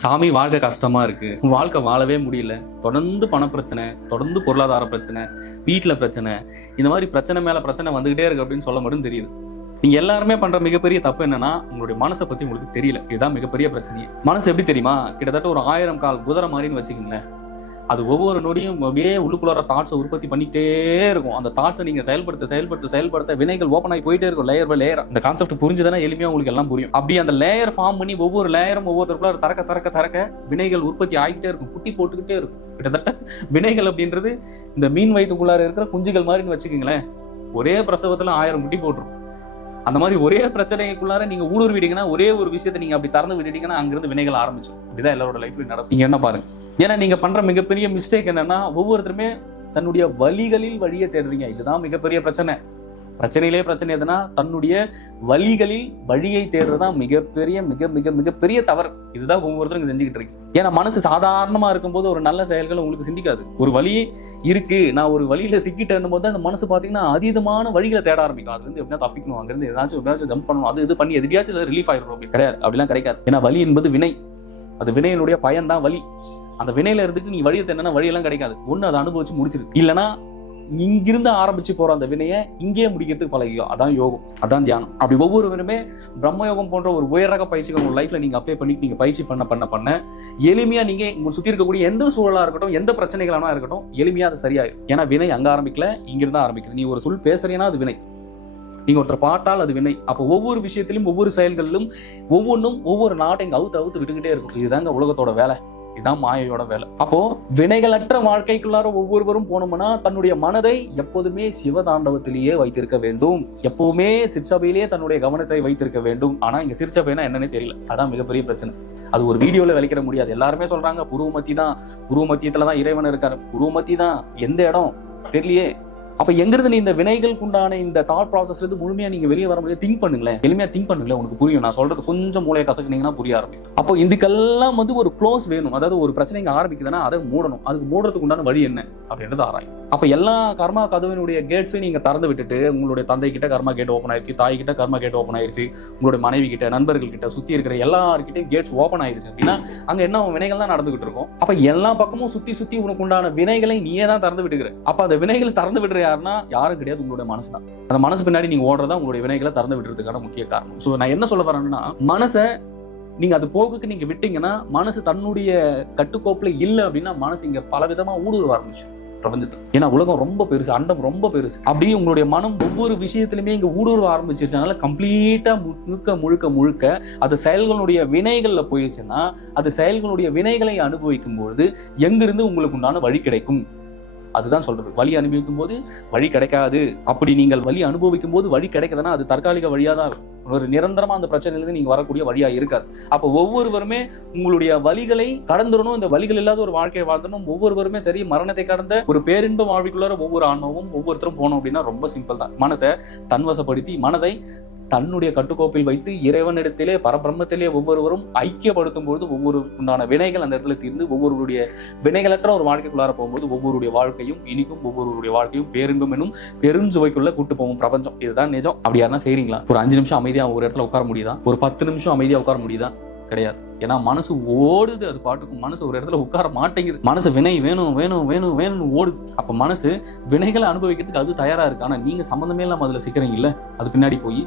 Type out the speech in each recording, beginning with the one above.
சாமி வாழ்க்கை கஷ்டமா இருக்கு, வாழ்க்கை வாழவே முடியல, தொடர்ந்து பண பிரச்சனை, தொடர்ந்து பொருளாதார பிரச்சனை, வீட்டுல பிரச்சனை, இந்த மாதிரி பிரச்சனை மேல பிரச்சனை வந்துகிட்டே இருக்கு அப்படின்னு சொல்ல மட்டும் தெரியுது. நீங்க எல்லாருமே பண்ற மிகப்பெரிய தப்பு என்னன்னா, உங்களுடைய மனசை பத்தி உங்களுக்கு தெரியல. இதுதான் மிகப்பெரிய பிரச்சனையே. மனசு எப்படி தெரியுமா? கிட்டத்தட்ட ஒரு 1000 கால் குதிரை மாதிரின்னு வச்சுக்கோங்களேன். அது ஒவ்வொரு நொடியும் அப்படியே உள்ளுக்குள்ளார தாட்ஸை உற்பத்தி பண்ணிட்டே இருக்கும். அந்த தாட்ஸை நீங்க செயல்படுத்த வினைகள் ஓப்பன் ஆகி போயிட்டே இருக்கும், லேயர் பை லேயர். அந்த கான்செப்ட் புரிஞ்சுதானே எளிமையா உங்களுக்கு எல்லாம் புரியும். அப்படி அந்த லேயர் ஃபார்ம் பண்ணி ஒவ்வொரு லேயரும் ஒவ்வொருத்தருக்குள்ள தரக்க வினைகள் உற்பத்தி ஆகிட்டே இருக்கும், குட்டி போட்டுக்கிட்டே இருக்கும். கிட்டத்தட்ட வினைகள் அப்படின்றது இந்த மீன் வயிற்றுக்குள்ளார இருக்கிற குஞ்சுகள் மாதிரின்னு வச்சுக்கோங்களேன். ஒரே பிரசவத்துல 1000 குட்டி போட்டுரும். அந்த மாதிரி ஒரே பிரச்சனைக்குள்ளார நீங்க ஊடுருவிட்டீங்கன்னா, ஒரே ஒரு விஷயத்தை நீங்க அப்படி திறந்து விட்டுட்டீங்கன்னா அங்கிருந்து வினைகள் ஆரம்பிச்சிடும். அப்படிதான் எல்லாரோட லைஃப்ல நடக்கும். நீங்க என்ன பாருங்க, ஏன்னா நீங்க பண்ற மிகப்பெரிய மிஸ்டேக் என்னன்னா, ஒவ்வொருத்தருமே தன்னுடைய வழிகளில் வழியை தேடுறீங்க. இதுதான் மிகப்பெரிய பிரச்சனை. பிரச்சனையிலே பிரச்சனை எதுனா, தன்னுடைய வழிகளில் வழியை தேடுறதுதான் மிகப்பெரிய மிக மிக மிகப்பெரிய தவறு. இதுதான் ஒவ்வொருத்தரும் செஞ்சுக்கிட்டு இருக்கு. ஏன்னா மனசு சாதாரணமா இருக்கும்போது ஒரு நல்ல செயல்கள் உங்களுக்கு சிந்திக்காது. ஒரு வழி இருக்கு, நான் ஒரு வழியில சிக்கிட்டேன் போது அந்த மனசு பாத்தீங்கன்னா அதீதமான வழிகளை தேட ஆரம்பிக்கும். அதுல இருந்து எப்படியா தப்பிக்கணும், அங்கிருந்து ஏதாச்சும் ஜம்ப் பண்ணணும், அது இது பண்ணி எதிரியாச்சும் ரிலீஃப் ஆயிடும். கிடையாது, அப்படிலாம் கிடைக்காது. ஏன்னா வழி என்பது வினை. அது வினையினுடைய பயன் தான் வழி. அந்த வினையில இருந்துட்டு நீ வழியை தேடினா வழியெல்லாம் கிடைக்காது. ஒண்ணு அதை அனுபவிச்சு முடிச்சிருக்கு, இல்லைன்னா இங்கிருந்து ஆரம்பிச்சு போற அந்த வினையை இங்கேயே முடிக்கிறதுக்கு பழகிக்கும். அதான் யோகம், அதான் தியானம். அப்படி ஒவ்வொருவருமே பிரம்மயோகம் போன்ற ஒரு உயரக பயிற்சிகள் உங்க லைஃப்ல நீங்க அப்ளை பண்ணிட்டு நீங்க பயிற்சி பண்ண எளிமையா நீங்க உங்க சுத்தி இருக்கக்கூடிய எந்த சூழலா இருக்கட்டும், எந்த பிரச்சனைகளா இருக்கட்டும், எளிமையா அது சரியாயிடும். ஏன்னா வினை அங்க ஆரம்பிக்கல, இங்கிருந்து ஆரம்பிக்குது. நீ ஒரு சொல் பேசுறீங்கன்னா அது வினை, நீங்க ஒருத்தர் பாட்டால் அது வினை. அப்போ ஒவ்வொரு விஷயத்திலும் ஒவ்வொரு செயல்களிலும் ஒவ்வொன்றும் ஒவ்வொரு நாட்டையும் அவுத்து விட்டுக்கிட்டே இருக்கும். இதுதாங்க உலகத்தோட வேலை, இதுதான் மாயையோட வேலை. அப்போ வினைகளற்ற வாழ்க்கைக்குள்ளார ஒவ்வொருவரும் போனோம்னா தன்னுடைய மனதை எப்போதுமே சிவதாண்டவத்திலேயே வைத்திருக்க வேண்டும். எப்பவுமே சிற்சபையிலேயே தன்னுடைய கவனத்தை வைத்திருக்க வேண்டும். ஆனா இங்க சிற்சபைனா என்னன்னே தெரியல. அதான் மிகப்பெரிய பிரச்சனை. அது ஒரு வீடியோல விளைக்கிற முடியாது. எல்லாருமே சொல்றாங்க புருவ மத்தி தான், புருவ மத்தியத்துலதான் இறைவன் இருக்காரு. புருவ மத்தி தான் எந்த இடம் தெரியலையே. அப்ப எங்கிருந்து நீ இந்த வினைகளுக்கு உண்டான இந்த தாட் ப்ராசஸ்ல இருந்து முழுமையா நீங்க வெளியே வர முடியாது. திங்க் பண்ணுங்களேன், எளிமையா திங்க் பண்ணுங்களேன், உனக்கு புரியும். நான் சொல்றது கொஞ்சம் மூளையை கசக்குனீங்கன்னா புரிய ஆரம்பிக்கும். அப்போ இதுக்கெல்லாம் ஒரு க்ளோஸ் வேணும். அதாவது ஒரு பிரச்சனை இங்க ஆரம்பிக்குதுன்னா அதை மூடணும். அதுக்கு மூடுறதுக்கு உண்டான வழி என்ன அப்படின்றது ஆராயும். அப்ப எல்லா கர்மா கதவினுடைய கேட்ஸையும் நீங்க திறந்து விட்டுட்டு, உங்களுடைய தந்தை கிட்ட கர்மா கேட் ஓப்பன் ஆயிடுச்சு, தாய் கிட்ட கர்மா கேட் ஓப்பன் ஆயிடுச்சு, உங்களுடைய மனைவி கிட்ட, நண்பர்கள் கிட்ட, சுத்தி இருக்கிற எல்லாருக்கிட்டையும் கேட்ஸ் ஓப்பன் ஆயிடுச்சு அப்படின்னா அங்க என்ன வினைகள் தான் நடந்துகிட்டு இருக்கும். அப்ப எல்லா பக்கமும் சுத்தி உனக்கு உண்டான வினைகளை நீயே தான் திறந்து விட்டுக்கிற. அப்ப அந்த வினைகளை திறந்து விடுற யாருன்னா யாரும் கிடையாது, உங்களுடைய மனசு தான். அந்த மனசு பின்னாடி நீங்க ஓடுறதா உங்களுடைய வினைகளை திறந்து விடுறதுக்கான முக்கிய காரணம். சோ நான் என்ன சொல்ல வரேன்னா, மனசை நீங்க அது போக்குக்கு நீங்க விட்டீங்கன்னா, மனசு தன்னுடைய கட்டுக்கோப்புல இல்லை அப்படின்னா மனசு இங்க பல விதமா ஊடுருவ ஆரம்பிச்சு பிரபஞ்சத்தை. ஏன்னா உலகம் ரொம்ப பெருசு, அண்டம் ரொம்ப பெருசு. அப்படியே உங்களுடைய மனம் ஒவ்வொரு விஷயத்திலுமே இங்க ஊடுருவ ஆரம்பிச்சிருச்சனால கம்ப்ளீட்டா முழுக்க அது செயல்களுடைய வினைகள்ல போயிடுச்சுன்னா, அது செயல்களுடைய வினைகளை அனுபவிக்கும் பொழுது எங்கிருந்து உங்களுக்கு உண்டான வழி கிடைக்கும்? அதுதான் சொல்றது. வழி அனுபவிக்கும் போது வழி கிடைக்காது. அப்படி நீங்கள் வழி அனுபவிக்கும் போது வழி கிடைக்குதுன்னா அது தற்காலிக வழியா தான் இருக்கும். ஒரு நிரந்தரமா அந்த பிரச்சனையிலிருந்து நீங்க வரக்கூடிய வழியா இருக்காது. அப்போ ஒவ்வொருவருமே உங்களுடைய வழிகளை கடந்துடணும். இந்த வழிகள் இல்லாத ஒரு வாழ்க்கையை வாழ்ந்தணும். ஒவ்வொருவருமே சரி, மரணத்தை கடந்த ஒரு பேரின்ப வாழ்க்கைக்குள்ள ஒவ்வொரு ஆன்மாவும் ஒவ்வொருத்தரும் போனோம் அப்படின்னா ரொம்ப சிம்பிள் தான். மனசை தன்வசப்படுத்தி மனதை தன்னுடைய கட்டுக்கோப்பில் வைத்து இறைவனிடத்திலே பரபிரம்மத்திலே ஒவ்வொருவரும் ஐக்கியப்படுத்தும் பொழுது ஒவ்வொரு உண்டான வினைகள் அந்த இடத்துல தீர்ந்து ஒவ்வொருடைய வினைகளற்ற ஒரு வாழ்க்கைக்குள்ளார போகும்போது ஒவ்வொருடைய வாழ்க்கையும் இனிக்கும், ஒவ்வொருடைய வாழ்க்கையும் பேரின்பம் என்னும் பெருஞ்சுவைக்குள்ள கூட்டு போகும் பிரபஞ்சம். இதுதான் நிஜம். அப்படி யாருன்னா செய்றீங்களா? ஒரு 5 நிமிஷம் அமைதியா ஒரு இடத்துல உட்கார முடியுதா? ஒரு 10 நிமிஷம் அமைதியா உட்கார முடியுதா? கிடையாது. ஏன்னா மனசு ஓடுது, அது பாட்டுக்கும். மனசு ஒரு இடத்துல உட்கார மாட்டேங்குது. மனசு வினை வேணும் ஓடுது. அப்ப மனசு வினைகளை அனுபவிக்கிறதுக்கு அது தயாரா இருக்கு. ஆனா நீங்க சம்பந்தமே இல்லாம அதுல சிக்கிறீங்கல்ல, அது பின்னாடி போய்.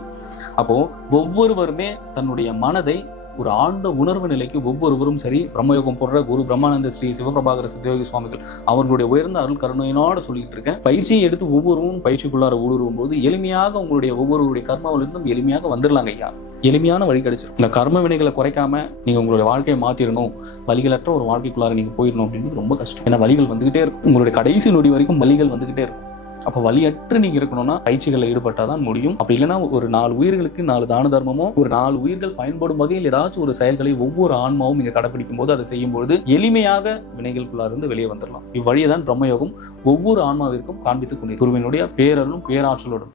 அப்போ ஒவ்வொருவருமே தன்னுடைய மனதை ஒரு ஆழ்ந்த உணர்வு நிலைக்கு ஒவ்வொருவரும் சரி, பிரம்மயோகம் போடுற குரு பிரம்மானந்த ஸ்ரீ சிவபிரபாகர சித்தயோகி சுவாமிகள் அவர்களுடைய உயர்ந்த அருள் கருணையோட சொல்லிட்டு இருக்கேன். பயிற்சியை எடுத்து ஒவ்வொருவரும் பயிற்சிக்குள்ளார ஊடுருவும் போது எளிமையாக உங்களுடைய ஒவ்வொருவருடைய கர்மாவிலிருந்தும் எளிமையாக வந்துடலாங்க ஐயா. எளிமையான வழி கிடைச்சிடும். இந்த கர்ம வினைகளை குறைக்காம நீங்க உங்களுடைய வாழ்க்கையை மாத்திரணும், வழிகளற்ற ஒரு வாழ்க்கைக்குள்ளார நீங்க போயிடணும் அப்படின்றது ரொம்ப கஷ்டம். ஏன்னா வழிகள் வந்துகிட்டே இருக்கும். உங்களுடைய கடைசி நொடி வரைக்கும் வழிகள் வந்துகிட்டே இருக்கும். அப்போ வழியற்று நீங்க இருக்கணும்னா பயிற்சிகளில் ஈடுபட்டாதான் முடியும். அப்படி இல்லைன்னா ஒரு 4 உயிர்களுக்கு 4 தான தர்மமோ, ஒரு 4 உயிர்கள் பயன்படும் வகையில் ஏதாச்சும் ஒரு செயல்களை ஒவ்வொரு ஆன்மாவும் இங்க கடைபிடிக்கும் போது அதை செய்யும் பொழுது எளிமையாக வினைகளுக்குள்ளார இருந்து வெளியே வந்துடலாம். இவ்வழியை தான் பிரம்மயோகம் ஒவ்வொரு ஆன்மாவிற்கும் காண்பித்துக் கொண்டிருக்கும். குருவினுடைய பேரருளும் பேராற்றலோடும்